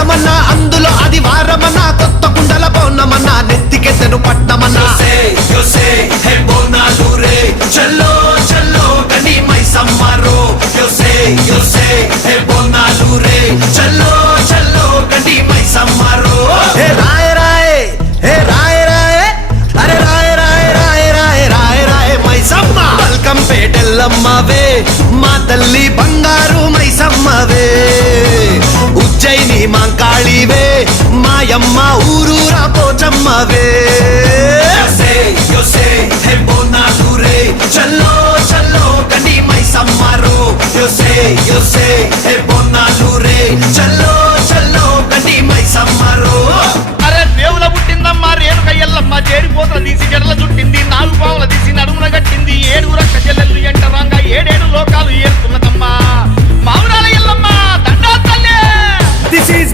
మాసమన్నా అందులో అది వారమన్నా కొత్త కుండల పౌర్ణమన్నా నెత్తికెత్తెను పట్నమన్నా చల్లో చల్లో గని మైసమ్మరో బోనాలు రే చల్లో చల్లో గని మైసమ్మరో హే రాయ రాయ హే రాయ రాయ అరే రాయ రాయ రాయ రాయ రాయ రాయ మైసమ్మ వెల్కమ్ పేటెల్లమ్మవే మా తల్లి బంగారు మైసమ్మవే ఉజ్జయిని మాంకాళివే మాయమ్మ ఊరూరా పోచమ్మవే చల్లో చల్లో గని మైసమ్మరో బోనాలు రే చల్లో చల్లో గని మైసమ్మరో అరే దేవుల పుట్టిందమ్మా రేణుక ఎల్లమ్మ చేరిపోతల తీసి జడల చుట్టింది 4 పావుల తీసి నడుమున కట్టింది 7 రక్క చెల్లెళ్ళు ఎంటరాంగా 7 లోకాలు ఏలుతున్నదమ్మా మావురాల ఎల్లమ్మ దండా తల్లే. This is